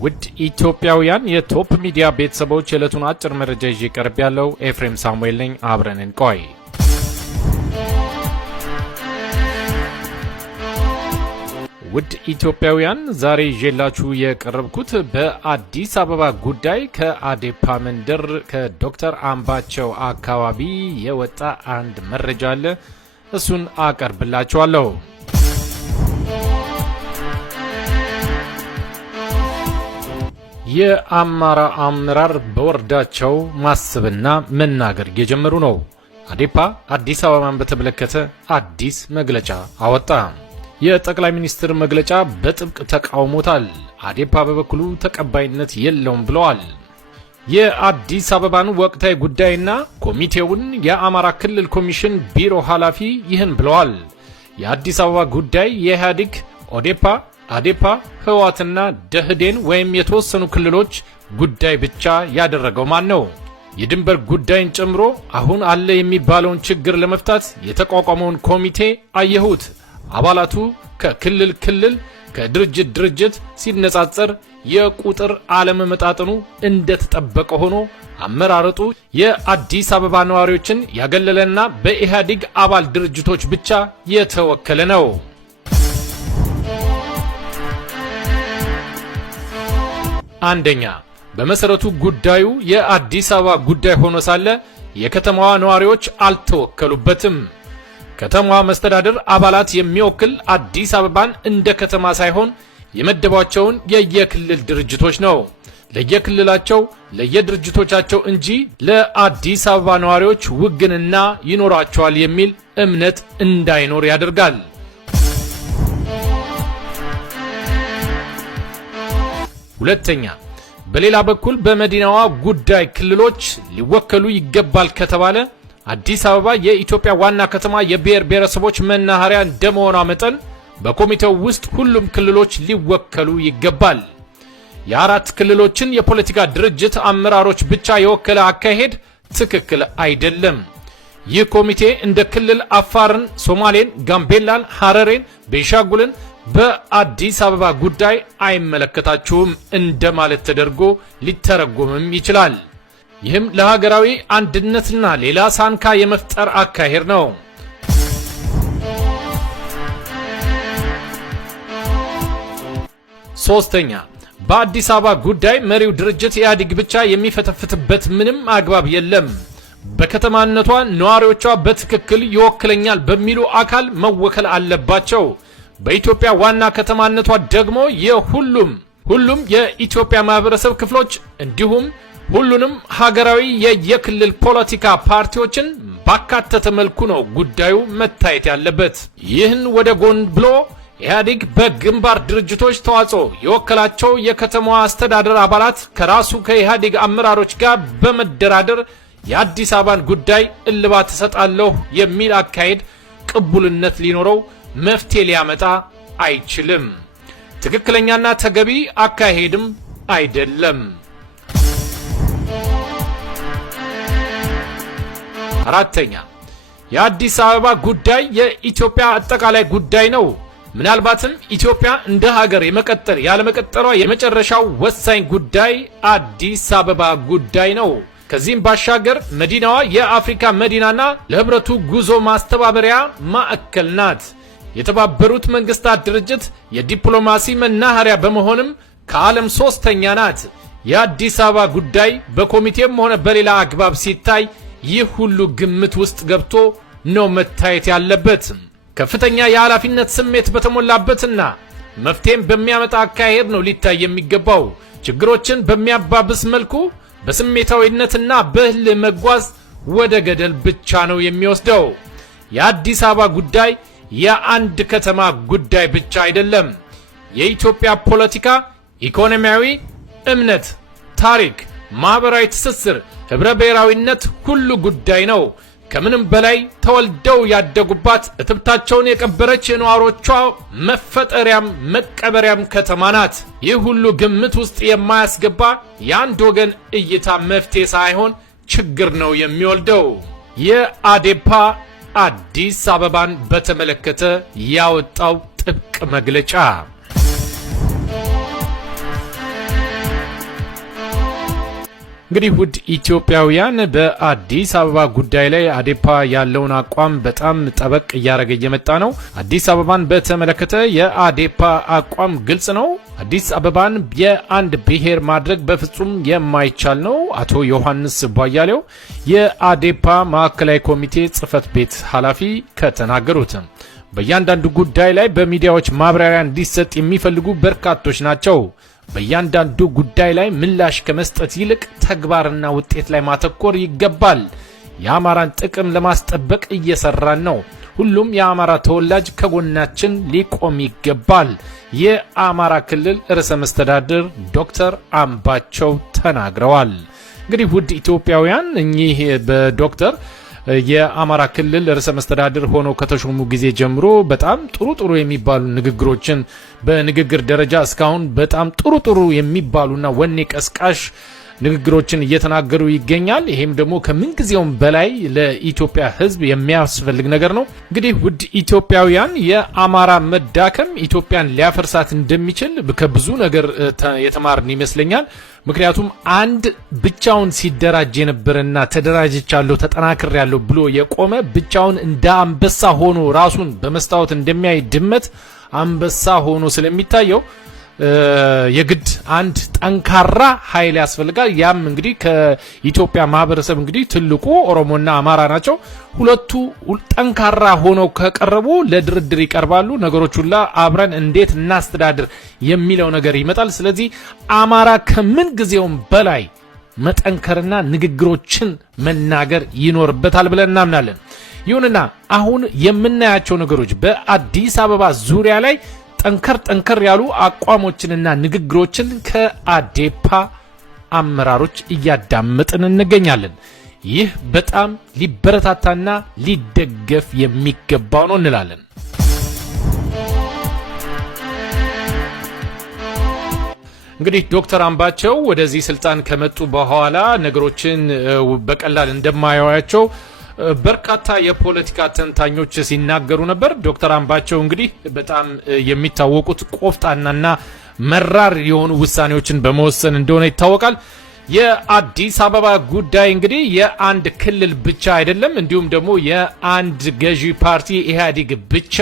ውድ ኢትዮጵያውያን የቶፕ ሚዲያ ቤተሰቦች የዕለቱን አጭር መረጃ ይዤ ቀርብ ያለው ኤፍሬም ሳሙኤል ነኝ። አብረን እንቆይ። ውድ ኢትዮጵያውያን ዛሬ ይዤላችሁ የቀረብኩት በአዲስ አበባ ጉዳይ ከአዴፓ መንደር ከዶክተር አምባቸው አካባቢ የወጣ አንድ መረጃ አለ። እሱን አቀርብላችኋለሁ። የአማራ አመራር በወርዳቸው ማሰብና መናገር እየጀመሩ ነው። አዴፓ አዲስ አበባን በተመለከተ አዲስ መግለጫ አወጣ። የጠቅላይ ሚኒስትር መግለጫ በጥብቅ ተቃውሞታል። አዴፓ በበኩሉ ተቀባይነት የለውም ብለዋል። የአዲስ አበባን ወቅታዊ ጉዳይና ኮሚቴውን የአማራ ክልል ኮሚሽን ቢሮ ኃላፊ ይህን ብለዋል። የአዲስ አበባ ጉዳይ የኢህአዴግ ኦዴፓ አዴፓ ህዋትና ደህዴን ወይም የተወሰኑ ክልሎች ጉዳይ ብቻ ያደረገው ማን ነው? የድንበር ጉዳይን ጨምሮ አሁን አለ የሚባለውን ችግር ለመፍታት የተቋቋመውን ኮሚቴ አየሁት። አባላቱ ከክልል ክልል ከድርጅት ድርጅት ሲነጻጸር የቁጥር አለመመጣጠኑ እንደተጠበቀ ሆኖ አመራረጡ የአዲስ አበባ ነዋሪዎችን ያገለለና በኢህአዴግ አባል ድርጅቶች ብቻ የተወከለ ነው። አንደኛ፣ በመሰረቱ ጉዳዩ የአዲስ አበባ ጉዳይ ሆኖ ሳለ የከተማዋ ነዋሪዎች አልተወከሉበትም። ከተማዋ መስተዳድር አባላት የሚወክል አዲስ አበባን እንደ ከተማ ሳይሆን የመደቧቸውን የየክልል ድርጅቶች ነው። ለየክልላቸው ለየድርጅቶቻቸው እንጂ ለአዲስ አበባ ነዋሪዎች ውግንና ይኖራቸዋል የሚል እምነት እንዳይኖር ያደርጋል። ሁለተኛ፣ በሌላ በኩል በመዲናዋ ጉዳይ ክልሎች ሊወከሉ ይገባል ከተባለ አዲስ አበባ የኢትዮጵያ ዋና ከተማ የብሔር ብሔረሰቦች መናኸሪያ እንደመሆኗ መጠን በኮሚቴው ውስጥ ሁሉም ክልሎች ሊወከሉ ይገባል። የአራት ክልሎችን የፖለቲካ ድርጅት አመራሮች ብቻ የወከለ አካሄድ ትክክል አይደለም። ይህ ኮሚቴ እንደ ክልል አፋርን፣ ሶማሌን፣ ጋምቤላን፣ ሐረሬን፣ ቤንሻንጉልን በአዲስ አበባ ጉዳይ አይመለከታችሁም እንደማለት ተደርጎ ሊተረጎምም ይችላል። ይህም ለሀገራዊ አንድነትና ሌላ ሳንካ የመፍጠር አካሄድ ነው። ሶስተኛ፣ በአዲስ አበባ ጉዳይ መሪው ድርጅት ኢህአዴግ ብቻ የሚፈተፍትበት ምንም አግባብ የለም። በከተማነቷ ነዋሪዎቿ በትክክል ይወክለኛል በሚሉ አካል መወከል አለባቸው። በኢትዮጵያ ዋና ከተማነቷ ደግሞ ሁሉም የኢትዮጵያ ማህበረሰብ ክፍሎች እንዲሁም ሁሉንም ሀገራዊ የክልል ፖለቲካ ፓርቲዎችን ባካተተ መልኩ ነው ጉዳዩ መታየት ያለበት። ይህን ወደ ጎን ብሎ ኢህአዴግ በግንባር ድርጅቶች ተዋጽኦ የወከላቸው የከተማዋ አስተዳደር አባላት ከራሱ ከኢህአዴግ አመራሮች ጋር በመደራደር የአዲስ አበባን ጉዳይ እልባት ተሰጣለሁ የሚል አካሄድ ቅቡልነት ሊኖረው መፍትሄ ሊያመጣ አይችልም። ትክክለኛና ተገቢ አካሄድም አይደለም። አራተኛ፣ የአዲስ አበባ ጉዳይ የኢትዮጵያ አጠቃላይ ጉዳይ ነው። ምናልባትም ኢትዮጵያ እንደ ሀገር የመቀጠል ያለመቀጠሏ የመጨረሻው ወሳኝ ጉዳይ አዲስ አበባ ጉዳይ ነው። ከዚህም ባሻገር መዲናዋ የአፍሪካ መዲናና ለህብረቱ ጉዞ ማስተባበሪያ ማዕከል ናት። የተባበሩት መንግስታት ድርጅት የዲፕሎማሲ መናኸሪያ በመሆንም ከዓለም ሶስተኛ ናት። የአዲስ አበባ ጉዳይ በኮሚቴም ሆነ በሌላ አግባብ ሲታይ ይህ ሁሉ ግምት ውስጥ ገብቶ ነው መታየት ያለበት። ከፍተኛ የኃላፊነት ስሜት በተሞላበትና መፍትሄም በሚያመጣ አካሄድ ነው ሊታይ የሚገባው። ችግሮችን በሚያባብስ መልኩ በስሜታዊነትና በእልህ መጓዝ ወደ ገደል ብቻ ነው የሚወስደው። የአዲስ አበባ ጉዳይ የአንድ ከተማ ጉዳይ ብቻ አይደለም። የኢትዮጵያ ፖለቲካ፣ ኢኮኖሚያዊ፣ እምነት፣ ታሪክ፣ ማህበራዊ ትስስር፣ ህብረ ብሔራዊነት ሁሉ ጉዳይ ነው። ከምንም በላይ ተወልደው ያደጉባት እትብታቸውን የቀበረች የነዋሪዎቿ መፈጠሪያም መቀበሪያም ከተማ ናት። ይህ ሁሉ ግምት ውስጥ የማያስገባ የአንድ ወገን እይታ መፍትሄ ሳይሆን ችግር ነው የሚወልደው። የአዴፓ አዲስ አበባን በተመለከተ ያወጣው ጥብቅ መግለጫ እንግዲህ ውድ ኢትዮጵያውያን በአዲስ አበባ ጉዳይ ላይ አዴፓ ያለውን አቋም በጣም ጠበቅ እያደረገ እየመጣ ነው። አዲስ አበባን በተመለከተ የአዴፓ አቋም ግልጽ ነው። አዲስ አበባን የአንድ ብሔር ማድረግ በፍጹም የማይቻል ነው። አቶ ዮሐንስ ቧያሌው የአዴፓ ማዕከላዊ ኮሚቴ ጽህፈት ቤት ኃላፊ ከተናገሩት በእያንዳንዱ ጉዳይ ላይ በሚዲያዎች ማብራሪያ እንዲሰጥ የሚፈልጉ በርካቶች ናቸው። በእያንዳንዱ ጉዳይ ላይ ምላሽ ከመስጠት ይልቅ ተግባርና ውጤት ላይ ማተኮር ይገባል። የአማራን ጥቅም ለማስጠበቅ እየሰራን ነው። ሁሉም የአማራ ተወላጅ ከጎናችን ሊቆም ይገባል። የአማራ ክልል ርዕሰ መስተዳድር ዶክተር አምባቸው ተናግረዋል። እንግዲህ ውድ ኢትዮጵያውያን እኚህ በዶክተር የአማራ ክልል ርዕሰ መስተዳድር ሆነው ከተሾሙ ጊዜ ጀምሮ በጣም ጥሩ የሚባሉ ንግግሮችን በንግግር ደረጃ እስካሁን በጣም ጥሩ የሚባሉና ወኔ ቀስቃሽ ንግግሮችን እየተናገሩ ይገኛል። ይሄም ደግሞ ከምን ጊዜውም በላይ ለኢትዮጵያ ሕዝብ የሚያስፈልግ ነገር ነው። እንግዲህ ውድ ኢትዮጵያውያን የአማራ መዳከም ኢትዮጵያን ሊያፈርሳት እንደሚችል ከብዙ ነገር የተማርን ይመስለኛል። ምክንያቱም አንድ ብቻውን ሲደራጅ የነበረና ተደራጅቻለሁ ተጠናክሬያለሁ ብሎ የቆመ ብቻውን እንደ አንበሳ ሆኖ ራሱን በመስታወት እንደሚያይ ድመት አንበሳ ሆኖ ስለሚታየው የግድ አንድ ጠንካራ ኃይል ያስፈልጋል። ያም እንግዲህ ከኢትዮጵያ ማህበረሰብ እንግዲህ ትልቁ ኦሮሞና አማራ ናቸው። ሁለቱ ጠንካራ ሆነው ከቀረቡ ለድርድር ይቀርባሉ። ነገሮች ሁላ አብረን እንዴት እናስተዳድር የሚለው ነገር ይመጣል። ስለዚህ አማራ ከምን ጊዜውም በላይ መጠንከርና ንግግሮችን መናገር ይኖርበታል ብለን እናምናለን። ይሁንና አሁን የምናያቸው ነገሮች በአዲስ አበባ ዙሪያ ላይ ጠንከር ያሉ አቋሞችንና ንግግሮችን ከአዴፓ አመራሮች እያዳመጥን እንገኛለን። ይህ በጣም ሊበረታታና ሊደገፍ የሚገባው ነው እንላለን። እንግዲህ ዶክተር አምባቸው ወደዚህ ስልጣን ከመጡ በኋላ ነገሮችን በቀላል እንደማያዩዋቸው በርካታ የፖለቲካ ተንታኞች ሲናገሩ ነበር። ዶክተር አምባቸው እንግዲህ በጣም የሚታወቁት ቆፍጣናና መራር የሆኑ ውሳኔዎችን በመወሰን እንደሆነ ይታወቃል። የአዲስ አበባ ጉዳይ እንግዲህ የአንድ ክልል ብቻ አይደለም፣ እንዲሁም ደግሞ የአንድ ገዢ ፓርቲ ኢህአዴግ ብቻ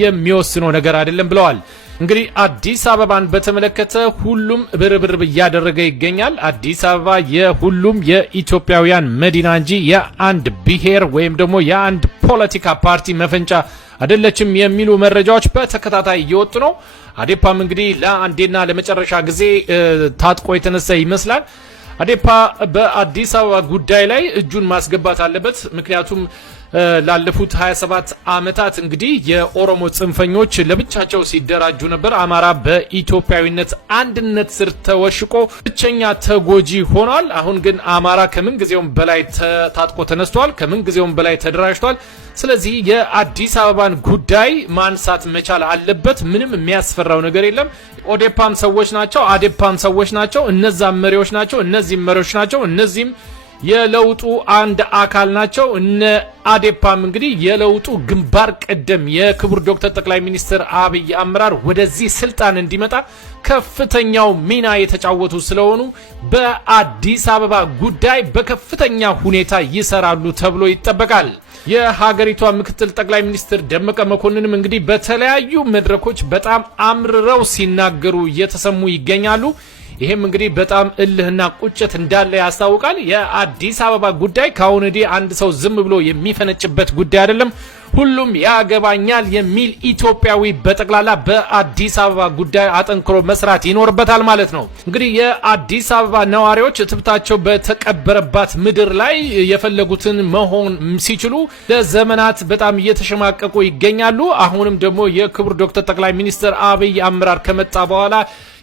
የሚወስነው ነገር አይደለም ብለዋል። እንግዲህ አዲስ አበባን በተመለከተ ሁሉም ብርብር እያደረገ ይገኛል። አዲስ አበባ የሁሉም የኢትዮጵያውያን መዲና እንጂ የአንድ ብሔር ወይም ደግሞ የአንድ ፖለቲካ ፓርቲ መፈንጫ አይደለችም የሚሉ መረጃዎች በተከታታይ እየወጡ ነው። አዴፓም እንግዲህ ለአንዴና ለመጨረሻ ጊዜ ታጥቆ የተነሳ ይመስላል። አዴፓ በአዲስ አበባ ጉዳይ ላይ እጁን ማስገባት አለበት። ምክንያቱም ላለፉት 27 ዓመታት እንግዲህ የኦሮሞ ጽንፈኞች ለብቻቸው ሲደራጁ ነበር። አማራ በኢትዮጵያዊነት አንድነት ስር ተወሽቆ ብቸኛ ተጎጂ ሆኗል። አሁን ግን አማራ ከምን ጊዜውም በላይ ታጥቆ ተነስቷል፣ ከምን ጊዜውም በላይ ተደራጅቷል። ስለዚህ የአዲስ አበባን ጉዳይ ማንሳት መቻል አለበት። ምንም የሚያስፈራው ነገር የለም። ኦዴፓም ሰዎች ናቸው፣ አዴፓም ሰዎች ናቸው፣ እነዛም መሪዎች ናቸው፣ እነዚህም መሪዎች ናቸው፣ እነዚህም የለውጡ አንድ አካል ናቸው። እነ አዴፓም እንግዲህ የለውጡ ግንባር ቀደም የክቡር ዶክተር ጠቅላይ ሚኒስትር አብይ አመራር ወደዚህ ስልጣን እንዲመጣ ከፍተኛው ሚና የተጫወቱ ስለሆኑ በአዲስ አበባ ጉዳይ በከፍተኛ ሁኔታ ይሰራሉ ተብሎ ይጠበቃል። የሀገሪቷ ምክትል ጠቅላይ ሚኒስትር ደመቀ መኮንንም እንግዲህ በተለያዩ መድረኮች በጣም አምርረው ሲናገሩ እየተሰሙ ይገኛሉ። ይሄም እንግዲህ በጣም እልህና ቁጭት እንዳለ ያስታውቃል። የአዲስ አበባ ጉዳይ ከአሁን ወዲህ አንድ ሰው ዝም ብሎ የሚፈነጭበት ጉዳይ አይደለም። ሁሉም ያገባኛል የሚል ኢትዮጵያዊ በጠቅላላ በአዲስ አበባ ጉዳይ አጠንክሮ መስራት ይኖርበታል ማለት ነው። እንግዲህ የአዲስ አበባ ነዋሪዎች እትብታቸው በተቀበረባት ምድር ላይ የፈለጉትን መሆን ሲችሉ ለዘመናት በጣም እየተሸማቀቁ ይገኛሉ። አሁንም ደግሞ የክቡር ዶክተር ጠቅላይ ሚኒስትር አብይ አመራር ከመጣ በኋላ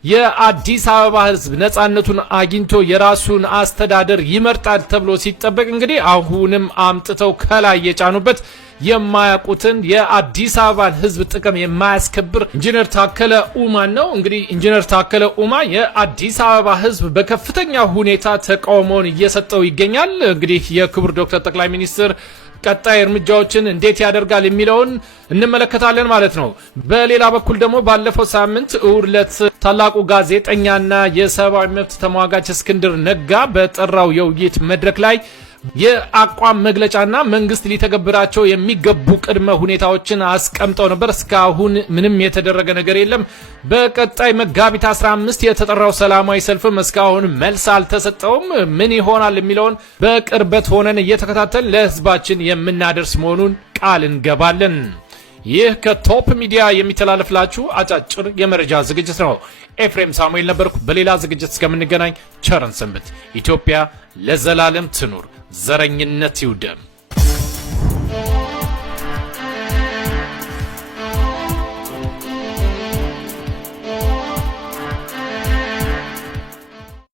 የአዲስ አበባ ሕዝብ ነጻነቱን አግኝቶ የራሱን አስተዳደር ይመርጣል ተብሎ ሲጠበቅ እንግዲህ አሁንም አምጥተው ከላይ የጫኑበት የማያውቁትን የአዲስ አበባን ሕዝብ ጥቅም የማያስከብር ኢንጂነር ታከለ ኡማን ነው። እንግዲህ ኢንጂነር ታከለ ኡማ የአዲስ አበባ ሕዝብ በከፍተኛ ሁኔታ ተቃውሞውን እየሰጠው ይገኛል። እንግዲህ የክቡር ዶክተር ጠቅላይ ሚኒስትር ቀጣይ እርምጃዎችን እንዴት ያደርጋል የሚለውን እንመለከታለን ማለት ነው። በሌላ በኩል ደግሞ ባለፈው ሳምንት ዕለት ታላቁ ጋዜጠኛና የሰብአዊ መብት ተሟጋች እስክንድር ነጋ በጠራው የውይይት መድረክ ላይ የአቋም መግለጫና መንግስት ሊተገብራቸው የሚገቡ ቅድመ ሁኔታዎችን አስቀምጠው ነበር። እስካሁን ምንም የተደረገ ነገር የለም። በቀጣይ መጋቢት 15 የተጠራው ሰላማዊ ሰልፍም እስካሁን መልስ አልተሰጠውም። ምን ይሆናል የሚለውን በቅርበት ሆነን እየተከታተልን ለህዝባችን የምናደርስ መሆኑን ቃል እንገባለን። ይህ ከቶፕ ሚዲያ የሚተላለፍላችሁ አጫጭር የመረጃ ዝግጅት ነው። ኤፍሬም ሳሙኤል ነበርኩ። በሌላ ዝግጅት እስከምንገናኝ ቸርን ሰንብት። ኢትዮጵያ ለዘላለም ትኑር። ዘረኝነት ይውደም።